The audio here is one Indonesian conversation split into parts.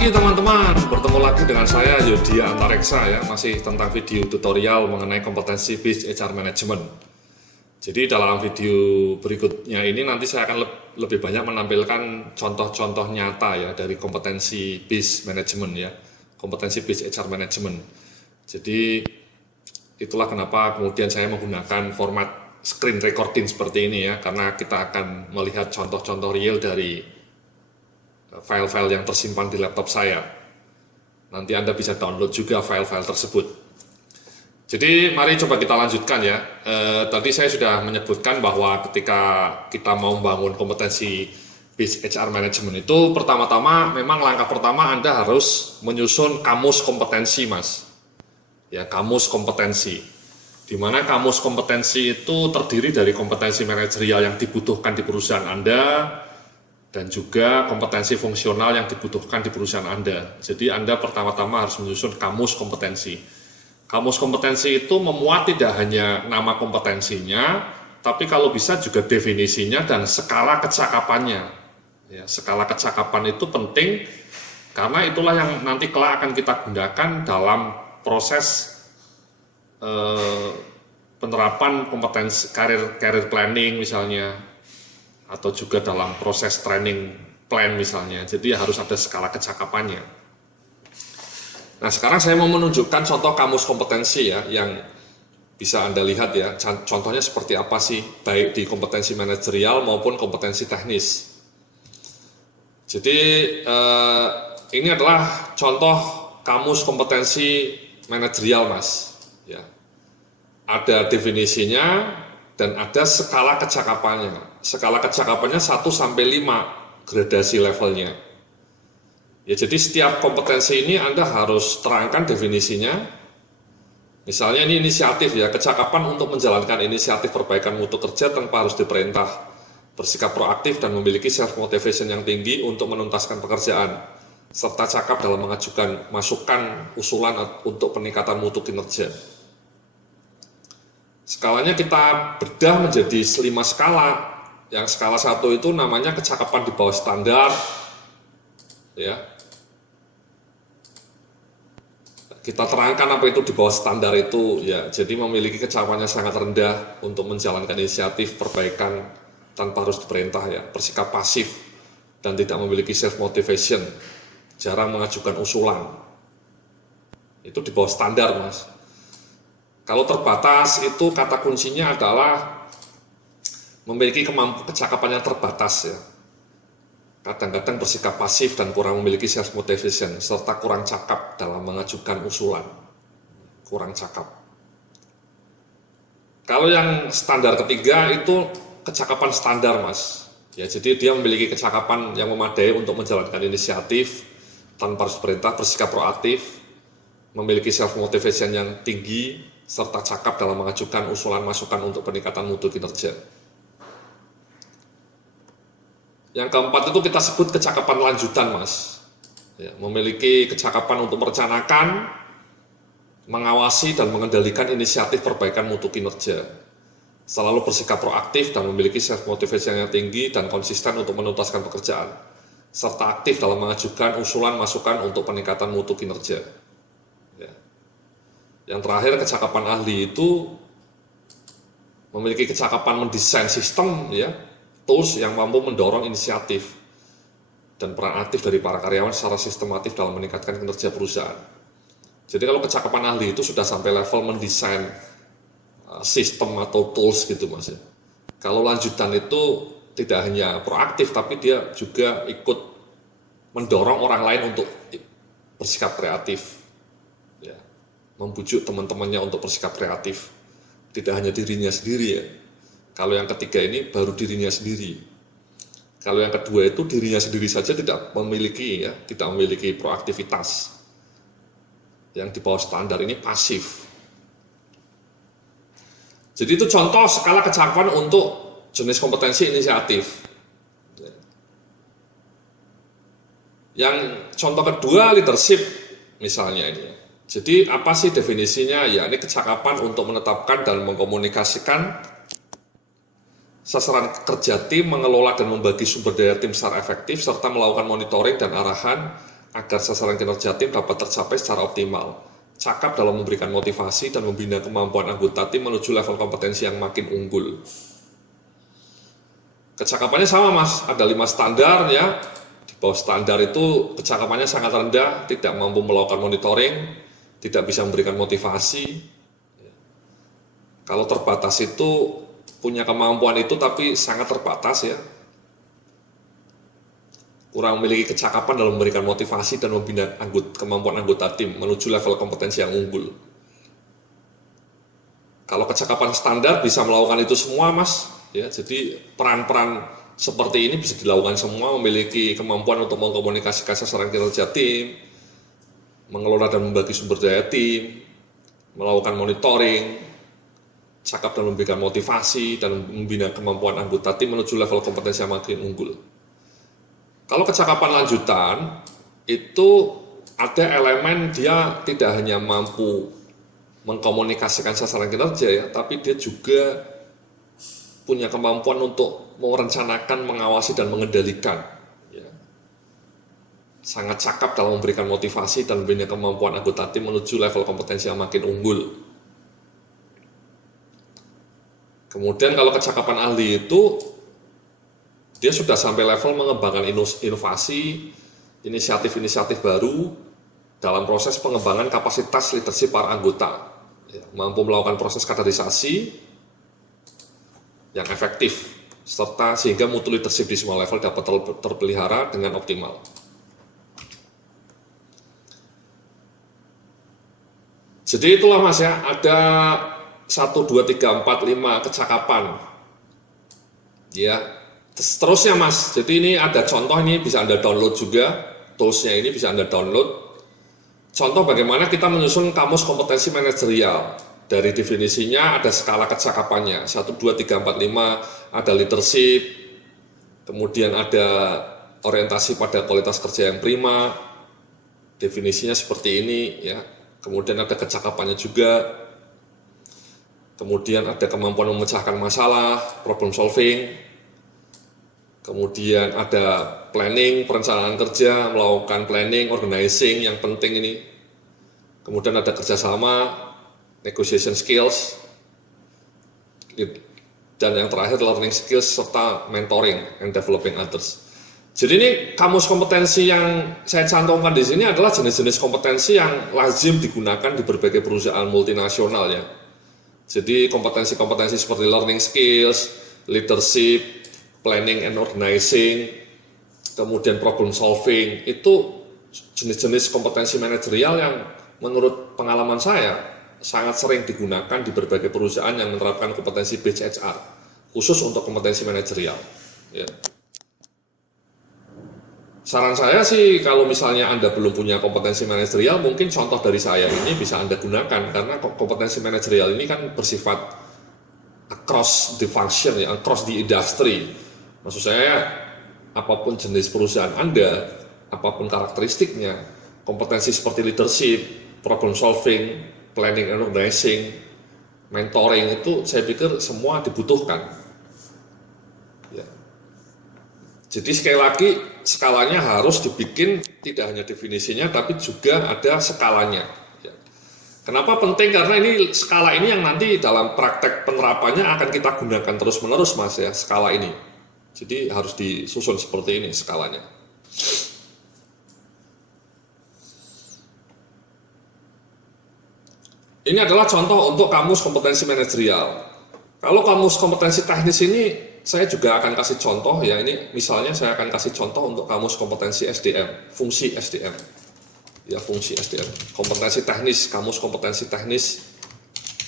pagi teman-teman, bertemu lagi dengan saya Yodhya Antareksa ya, masih tentang video tutorial mengenai kompetensi BIS HR Management. Jadi dalam video berikutnya ini nanti saya akan lebih banyak menampilkan contoh-contoh nyata ya dari kompetensi BIS Management ya, kompetensi BIS HR Management. Jadi itulah kenapa kemudian saya menggunakan format screen recording seperti ini ya, karena kita akan melihat contoh-contoh real dari file-file yang tersimpan di laptop saya. Nanti Anda bisa download juga file-file tersebut. Jadi mari coba kita lanjutkan ya. Tadi saya sudah menyebutkan bahwa ketika kita mau membangun kompetensi BIS HR Management itu pertama-tama memang langkah pertama Anda harus menyusun kamus kompetensi, Mas. Ya, kamus kompetensi. Di mana kamus kompetensi itu terdiri dari kompetensi manajerial yang dibutuhkan di perusahaan Anda dan juga kompetensi fungsional yang dibutuhkan di perusahaan Anda. Jadi Anda pertama-tama harus menyusun kamus kompetensi. Kamus kompetensi itu memuat tidak hanya nama kompetensinya, tapi kalau bisa juga definisinya dan skala kecakapannya. Ya, skala kecakapan itu penting karena itulah yang nanti kelak akan kita gunakan dalam proses penerapan kompetensi career planning misalnya, atau juga dalam proses training plan misalnya. Jadi harus ada skala kecakapannya. Nah, sekarang saya mau menunjukkan contoh kamus kompetensi ya, yang bisa Anda lihat ya, contohnya seperti apa sih, baik di kompetensi manajerial maupun kompetensi teknis. Jadi ini adalah contoh kamus kompetensi manajerial, Mas. Ya. Ada definisinya dan ada skala kecakapannya. Skala kecakapannya 1 sampai 5 gradasi levelnya. Ya, jadi setiap kompetensi ini Anda harus terangkan definisinya. Misalnya ini inisiatif ya, kecakapan untuk menjalankan inisiatif perbaikan mutu kerja tanpa harus diperintah, bersikap proaktif dan memiliki self motivation yang tinggi untuk menuntaskan pekerjaan, serta cakap dalam mengajukan masukan usulan untuk peningkatan mutu kinerja. Skalanya kita bedah menjadi 5 skala. Yang skala 1 itu namanya kecakapan di bawah standar. Ya. Kita terangkan apa itu di bawah standar itu ya. Jadi memiliki kecakapannya sangat rendah untuk menjalankan inisiatif perbaikan tanpa harus diperintah ya. Bersikap pasif dan tidak memiliki self motivation. Jarang mengajukan usulan. Itu di bawah standar, Mas. Kalau terbatas itu kata kuncinya adalah memiliki kecakapan yang terbatas ya. Kadang-kadang bersikap pasif dan kurang memiliki self motivation serta kurang cakap dalam mengajukan usulan. Kurang cakap. Kalau yang standar ketiga itu kecakapan standar, Mas. Ya, jadi dia memiliki kecakapan yang memadai untuk menjalankan inisiatif tanpa harus perintah, bersikap proaktif, memiliki self motivation yang tinggi serta cakap dalam mengajukan usulan masukan untuk peningkatan mutu kinerja. Yang keempat itu kita sebut kecakapan lanjutan, Mas. Ya, memiliki kecakapan untuk merencanakan, mengawasi dan mengendalikan inisiatif perbaikan mutu kinerja. Selalu bersikap proaktif dan memiliki self motivation yang tinggi dan konsisten untuk menuntaskan pekerjaan, serta aktif dalam mengajukan usulan masukan untuk peningkatan mutu kinerja. Ya. Yang terakhir, kecakapan ahli itu memiliki kecakapan mendesain sistem ya, tools yang mampu mendorong inisiatif dan peran aktif dari para karyawan secara sistematif dalam meningkatkan kinerja perusahaan. Jadi kalau kecakapan ahli itu sudah sampai level mendesain sistem atau tools gitu, Mas. Kalau lanjutan itu tidak hanya proaktif tapi dia juga ikut mendorong orang lain untuk bersikap kreatif. Ya. Membujuk teman-temannya untuk bersikap kreatif. Tidak hanya dirinya sendiri ya. Kalau yang ketiga ini baru dirinya sendiri. Kalau yang kedua itu dirinya sendiri saja tidak memiliki proaktivitas. Yang di bawah standar ini pasif. Jadi itu contoh skala kecakapan untuk jenis kompetensi inisiatif. Yang contoh kedua leadership misalnya ini. Jadi apa sih definisinya? Ya, ini kecakapan untuk menetapkan dan mengkomunikasikan sasaran kerja tim, mengelola dan membagi sumber daya tim secara efektif, serta melakukan monitoring dan arahan agar sasaran kinerja tim dapat tercapai secara optimal. Cakap dalam memberikan motivasi dan membina kemampuan anggota tim menuju level kompetensi yang makin unggul. Kecakapannya sama mas, ada 5 standar ya. Di bawah standar itu kecakapannya sangat rendah, tidak mampu melakukan monitoring, tidak bisa memberikan motivasi. Kalau terbatas itu punya kemampuan itu tapi sangat terbatas ya. Kurang memiliki kecakapan dalam memberikan motivasi dan membina kemampuan anggota tim menuju level kompetensi yang unggul. Kalau kecakapan standar bisa melakukan itu semua mas, ya. Jadi peran-peran seperti ini bisa dilakukan semua, memiliki kemampuan untuk mengkomunikasikan sasaran kinerja tim, mengelola dan membagi sumber daya tim, melakukan monitoring, cakap dan memberikan motivasi dan membina kemampuan anggota tim menuju level kompetensi yang makin unggul. Kalau kecakapan lanjutan, itu ada elemen dia tidak hanya mampu mengkomunikasikan sasaran kinerja ya, tapi dia juga punya kemampuan untuk merencanakan, mengawasi, dan mengendalikan. Ya. Sangat cakap dalam memberikan motivasi dan membina kemampuan anggota tim menuju level kompetensi yang makin unggul. Kemudian kalau kecakapan ahli itu, dia sudah sampai level mengembangkan inovasi, inisiatif-inisiatif baru dalam proses pengembangan kapasitas leadership para anggota. Ya, mampu melakukan proses kaderisasi yang efektif, serta sehingga mutu leadership di semua level dapat terpelihara dengan optimal. Jadi itulah mas ya, ada 1, 2, 3, 4, 5 kecakapan. Ya. Seterusnya mas, jadi ini ada contoh, ini bisa Anda download juga, toolsnya ini bisa Anda download. Contoh bagaimana kita menyusun kamus kompetensi manajerial. Dari definisinya ada skala kecakapannya, 1, 2, 3, 4, 5, ada leadership, kemudian ada orientasi pada kualitas kerja yang prima, definisinya seperti ini ya. Kemudian ada kecakapannya juga, kemudian ada kemampuan memecahkan masalah, problem solving, kemudian ada planning, perencanaan kerja, melakukan planning, organizing yang penting ini. Kemudian ada kerjasama, negotiation skills, dan yang terakhir learning skills serta mentoring and developing others. Jadi ini kamus kompetensi yang saya cantumkan di sini adalah jenis-jenis kompetensi yang lazim digunakan di berbagai perusahaan multinasional ya. Jadi kompetensi-kompetensi seperti learning skills, leadership, planning and organizing, kemudian problem solving, itu jenis-jenis kompetensi manajerial yang menurut pengalaman saya sangat sering digunakan di berbagai perusahaan yang menerapkan kompetensi based HR, khusus untuk kompetensi manajerial. Ya. Saran saya sih kalau misalnya Anda belum punya kompetensi manajerial, mungkin contoh dari saya ini bisa Anda gunakan, karena kompetensi manajerial ini kan bersifat across the function, ya, across the industry. Maksud saya, apapun jenis perusahaan Anda, apapun karakteristiknya, kompetensi seperti leadership, problem solving, planning and organizing, mentoring itu saya pikir semua dibutuhkan. Ya. Jadi sekali lagi, skalanya harus dibikin, tidak hanya definisinya, tapi juga ada skalanya. Ya. Kenapa penting? Karena ini skala ini yang nanti dalam praktek penerapannya akan kita gunakan terus-menerus mas ya, skala ini. Jadi harus disusun seperti ini skalanya. Ini adalah contoh untuk kamus kompetensi manajerial. Kalau kamus kompetensi teknis ini saya juga akan kasih contoh ya. Ini misalnya saya akan kasih contoh untuk kamus kompetensi SDM, fungsi SDM. Ya, fungsi SDM. Kompetensi teknis, kamus kompetensi teknis,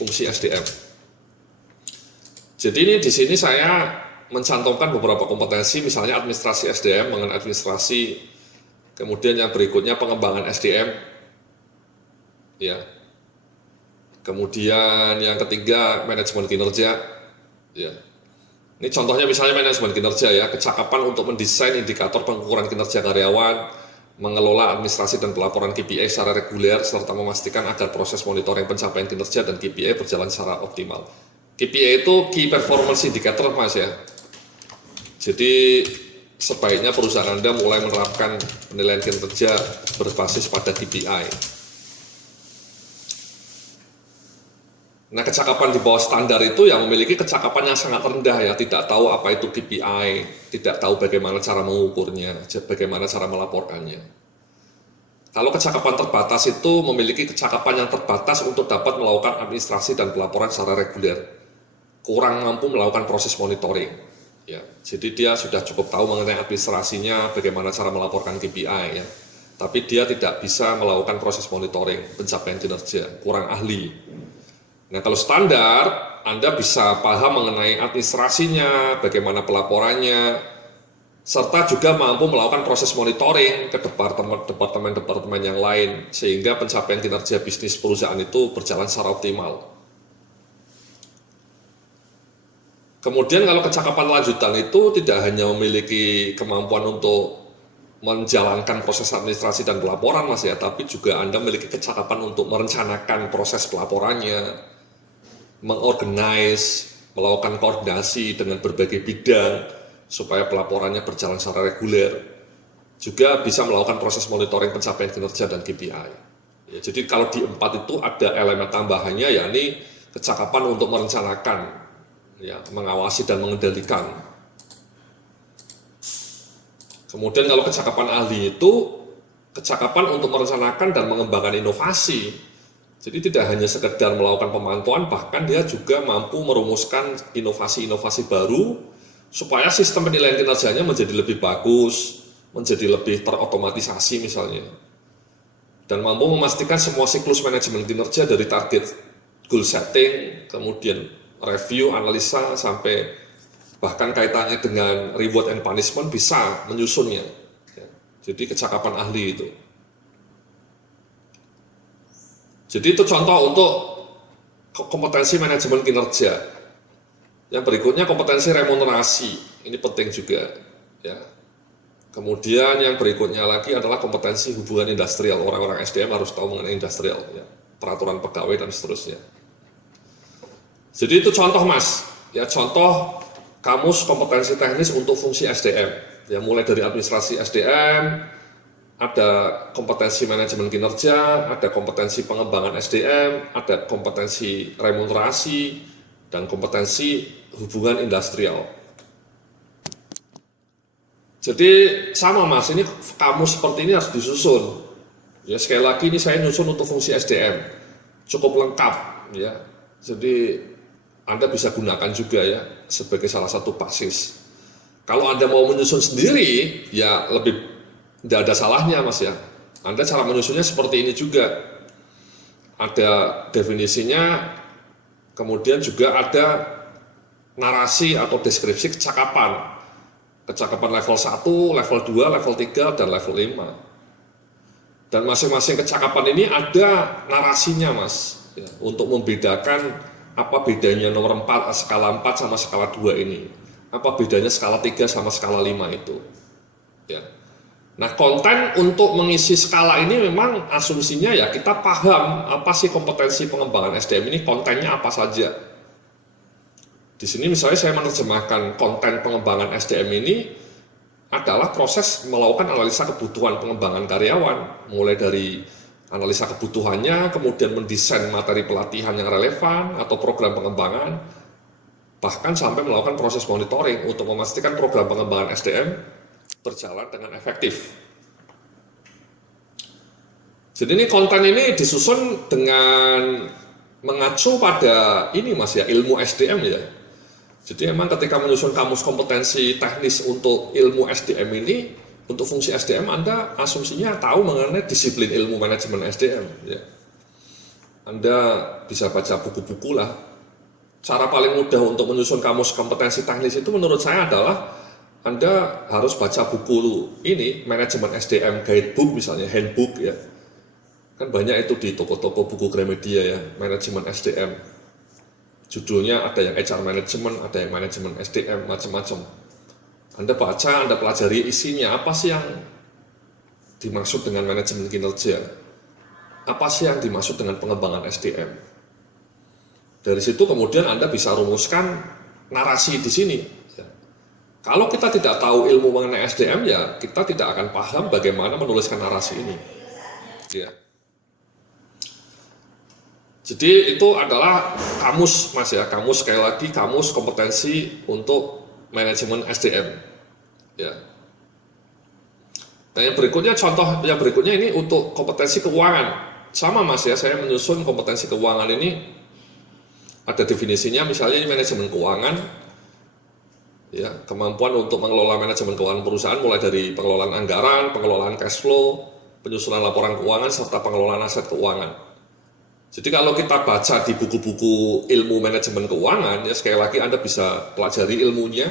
fungsi SDM. Jadi ini di sini saya mencantumkan beberapa kompetensi, misalnya administrasi SDM, mengenai administrasi, kemudian yang berikutnya pengembangan SDM, ya. Kemudian yang ketiga manajemen kinerja, ya. Ini contohnya misalnya manajemen kinerja ya, kecakapan untuk mendesain indikator pengukuran kinerja karyawan, mengelola administrasi dan pelaporan KPI secara reguler, serta memastikan agar proses monitoring pencapaian kinerja dan KPI berjalan secara optimal. KPI itu Key Performance Indicator mas ya. Jadi sebaiknya perusahaan Anda mulai menerapkan penilaian kinerja berbasis pada KPI. Nah, kecakapan di bawah standar itu yang memiliki kecakapan yang sangat rendah ya, tidak tahu apa itu KPI, tidak tahu bagaimana cara mengukurnya, bagaimana cara melaporkannya. Kalau kecakapan terbatas itu memiliki kecakapan yang terbatas untuk dapat melakukan administrasi dan pelaporan secara reguler, kurang mampu melakukan proses monitoring. Ya, jadi dia sudah cukup tahu mengenai administrasinya, bagaimana cara melaporkan KPI ya, tapi dia tidak bisa melakukan proses monitoring, pencapaian kinerja, kurang ahli. Nah, kalau standar, Anda bisa paham mengenai administrasinya, bagaimana pelaporannya, serta juga mampu melakukan proses monitoring ke departemen-departemen yang lain, sehingga pencapaian kinerja bisnis perusahaan itu berjalan secara optimal. Kemudian kalau kecakapan lanjutan itu tidak hanya memiliki kemampuan untuk menjalankan proses administrasi dan pelaporan Mas ya, tapi juga Anda memiliki kecakapan untuk merencanakan proses pelaporannya, mengorganize, melakukan koordinasi dengan berbagai bidang supaya pelaporannya berjalan secara reguler. Juga bisa melakukan proses monitoring pencapaian kinerja dan KPI. Ya, jadi kalau di 4 itu ada elemen tambahannya, yakni kecakapan untuk merencanakan, ya, mengawasi dan mengendalikan. Kemudian kalau kecakapan ahli itu kecakapan untuk merencanakan dan mengembangkan inovasi. Jadi tidak hanya sekedar melakukan pemantauan, bahkan dia juga mampu merumuskan inovasi-inovasi baru supaya sistem penilaian kinerjanya menjadi lebih bagus, menjadi lebih terotomatisasi misalnya. Dan mampu memastikan semua siklus manajemen kinerja dari target goal setting, kemudian review, analisa, sampai bahkan kaitannya dengan reward and punishment bisa menyusunnya. Jadi kecakapan ahli itu. Jadi itu contoh untuk kompetensi manajemen kinerja. Yang berikutnya kompetensi remunerasi, ini penting juga. Ya. Kemudian yang berikutnya lagi adalah kompetensi hubungan industrial. Orang-orang SDM harus tahu mengenai industrial, ya. Peraturan pegawai dan seterusnya. Jadi itu contoh Mas, ya contoh kamus kompetensi teknis untuk fungsi SDM. Ya mulai dari administrasi SDM, ada kompetensi manajemen kinerja, ada kompetensi pengembangan SDM, ada kompetensi remunerasi, dan kompetensi hubungan industrial. Jadi sama Mas, ini kamus seperti ini harus disusun. Ya sekali lagi ini saya nyusun untuk fungsi SDM, cukup lengkap ya. Jadi Anda bisa gunakan juga ya sebagai salah satu basis. Kalau Anda mau menyusun sendiri, ya lebih tidak ada salahnya Mas ya. Anda cara menyusunnya seperti ini juga. Ada definisinya, kemudian juga ada narasi atau deskripsi kecakapan. Kecakapan level 1, level 2, level 3, dan level 5. Dan masing-masing kecakapan ini ada narasinya Mas. Ya, untuk membedakan apa bedanya nomor 4, skala 4 sama skala 2 ini. Apa bedanya skala 3 sama skala 5 itu. Ya. Nah, konten untuk mengisi skala ini memang asumsinya ya kita paham apa sih kompetensi pengembangan SDM ini, kontennya apa saja. Di sini misalnya saya menerjemahkan konten pengembangan SDM ini adalah proses melakukan analisa kebutuhan pengembangan karyawan, mulai dari analisa kebutuhannya, kemudian mendesain materi pelatihan yang relevan atau program pengembangan, bahkan sampai melakukan proses monitoring untuk memastikan program pengembangan SDM berjalan dengan efektif. Jadi ini konten ini disusun dengan mengacu pada ini Mas ya, ilmu SDM ya. Jadi memang ketika menyusun kamus kompetensi teknis untuk ilmu SDM ini, untuk fungsi SDM Anda asumsinya tahu mengenai disiplin ilmu manajemen SDM ya. Anda bisa baca buku-buku lah. Cara paling mudah untuk menyusun kamus kompetensi teknis itu menurut saya adalah Anda harus baca buku ini, manajemen SDM guidebook misalnya, handbook ya. Kan banyak itu di toko-toko buku Gramedia ya, manajemen SDM. Judulnya ada yang HR management, ada yang manajemen SDM, macam-macam. Anda baca, Anda pelajari isinya, apa sih yang dimaksud dengan manajemen kinerja? Apa sih yang dimaksud dengan pengembangan SDM? Dari situ kemudian Anda bisa rumuskan narasi di sini. Kalau kita tidak tahu ilmu mengenai SDM, ya kita tidak akan paham bagaimana menuliskan narasi ini. Ya. Jadi itu adalah kamus, Mas ya. Kamus, sekali lagi, kamus kompetensi untuk manajemen SDM. Ya. Nah, yang berikutnya, contoh yang berikutnya ini untuk kompetensi keuangan. Sama, Mas ya, saya menyusun kompetensi keuangan ini ada definisinya, misalnya ini manajemen keuangan, ya, kemampuan untuk mengelola manajemen keuangan perusahaan mulai dari pengelolaan anggaran, pengelolaan cash flow, penyusunan laporan keuangan, serta pengelolaan aset keuangan. Jadi kalau kita baca di buku-buku ilmu manajemen keuangan, ya sekali lagi Anda bisa pelajari ilmunya.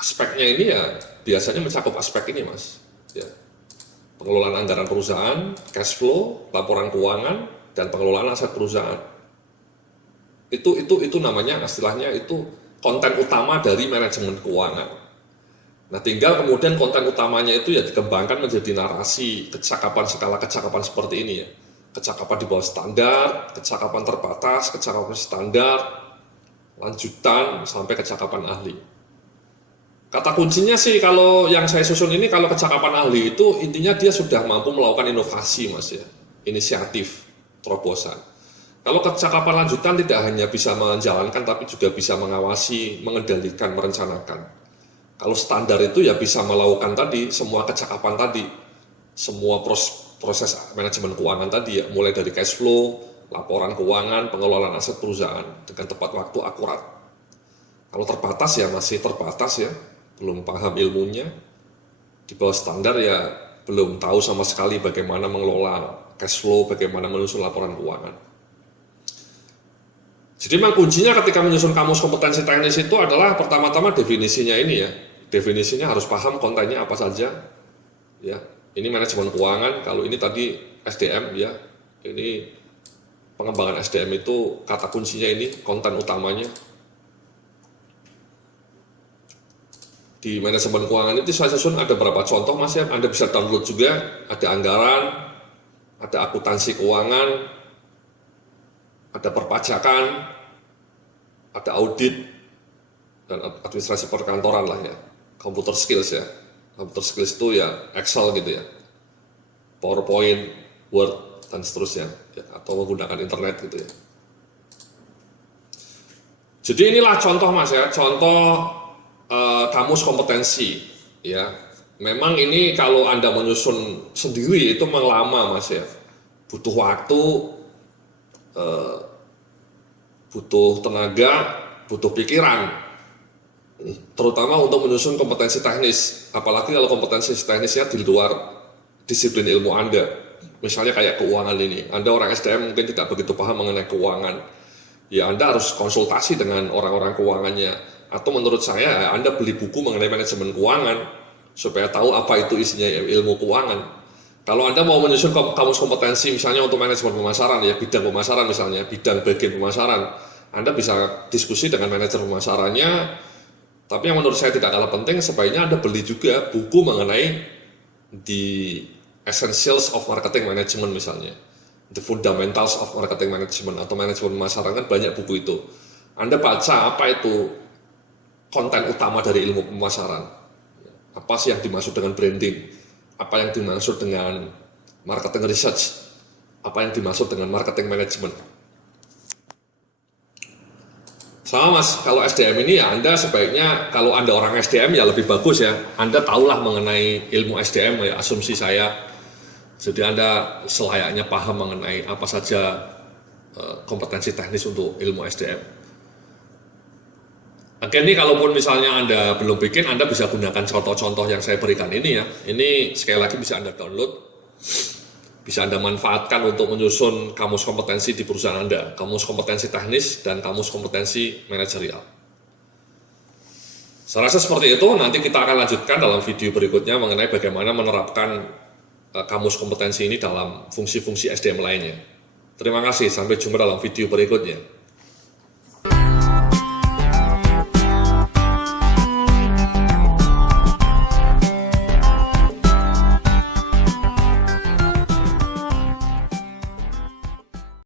Aspeknya ini ya biasanya mencakup aspek ini, Mas. Ya. Pengelolaan anggaran perusahaan, cash flow, laporan keuangan, dan pengelolaan aset perusahaan. Itu namanya, istilahnya itu konten utama dari manajemen keuangan. Nah, tinggal kemudian konten utamanya itu ya dikembangkan menjadi narasi, kecakapan, skala kecakapan seperti ini ya. Kecakapan di bawah standar, kecakapan terbatas, kecakapan standar, lanjutan, sampai kecakapan ahli. Kata kuncinya sih kalau yang saya susun ini, kalau kecakapan ahli itu intinya dia sudah mampu melakukan inovasi, Mas ya, inisiatif, terobosan. Kalau kecakapan lanjutan tidak hanya bisa menjalankan tapi juga bisa mengawasi, mengendalikan, merencanakan. Kalau standar itu ya bisa melakukan tadi semua kecakapan tadi, semua proses manajemen keuangan tadi ya, mulai dari cash flow, laporan keuangan, pengelolaan aset perusahaan dengan tepat waktu, akurat. Kalau terbatas ya masih terbatas ya, belum paham ilmunya, di bawah standar ya belum tahu sama sekali bagaimana mengelola cash flow, bagaimana menyusun laporan keuangan. Jadi memang kuncinya ketika menyusun kamus kompetensi teknis itu adalah pertama-tama definisinya ini ya, definisinya harus paham kontennya apa saja, ya. Ini manajemen keuangan, kalau ini tadi SDM ya, ini pengembangan SDM itu kata kuncinya ini, konten utamanya. Di manajemen keuangan itu saya susun ada beberapa contoh, Mas ya, Anda bisa download juga, ada anggaran, ada akuntansi keuangan, ada perpajakan, ada audit, dan administrasi perkantoran lah ya, computer skills ya. Computer skills itu ya Excel gitu ya, PowerPoint, Word, dan seterusnya, ya, atau menggunakan internet gitu ya. Jadi inilah contoh, Mas ya, contoh kamus kompetensi ya. Memang ini kalau Anda menyusun sendiri itu memang lama, Mas ya, butuh waktu, butuh tenaga, butuh pikiran, terutama untuk menyusun kompetensi teknis, apalagi kalau kompetensi teknisnya di luar disiplin ilmu Anda. Misalnya kayak keuangan ini, Anda orang SDM mungkin tidak begitu paham mengenai keuangan, ya Anda harus konsultasi dengan orang-orang keuangannya, atau menurut saya Anda beli buku mengenai manajemen keuangan supaya tahu apa itu isinya ilmu keuangan. Kalau Anda mau menyusun kamus kompetensi misalnya untuk manajemen pemasaran ya, bidang pemasaran misalnya, bidang bagian pemasaran, Anda bisa diskusi dengan manajer pemasarannya. Tapi yang menurut saya tidak kalah penting, sebaiknya Anda beli juga buku mengenai The Essentials of Marketing Management misalnya, The Fundamentals of Marketing Management, atau manajemen pemasaran, kan banyak buku itu. Anda baca apa itu konten utama dari ilmu pemasaran, apa sih yang dimaksud dengan branding, apa yang dimaksud dengan marketing research, apa yang dimaksud dengan marketing management. Sama, Mas, kalau SDM ini ya Anda sebaiknya, kalau Anda orang SDM ya lebih bagus ya, Anda tahulah mengenai ilmu SDM ya, asumsi saya. Jadi Anda selayaknya paham mengenai apa saja kompetensi teknis untuk ilmu SDM. Oke, ini kalaupun misalnya Anda belum bikin, Anda bisa gunakan contoh-contoh yang saya berikan ini ya. Ini sekali lagi bisa Anda download, bisa Anda manfaatkan untuk menyusun kamus kompetensi di perusahaan Anda, kamus kompetensi teknis dan kamus kompetensi manajerial. Saya rasa seperti itu, nanti kita akan lanjutkan dalam video berikutnya mengenai bagaimana menerapkan kamus kompetensi ini dalam fungsi-fungsi SDM lainnya. Terima kasih, sampai jumpa dalam video berikutnya.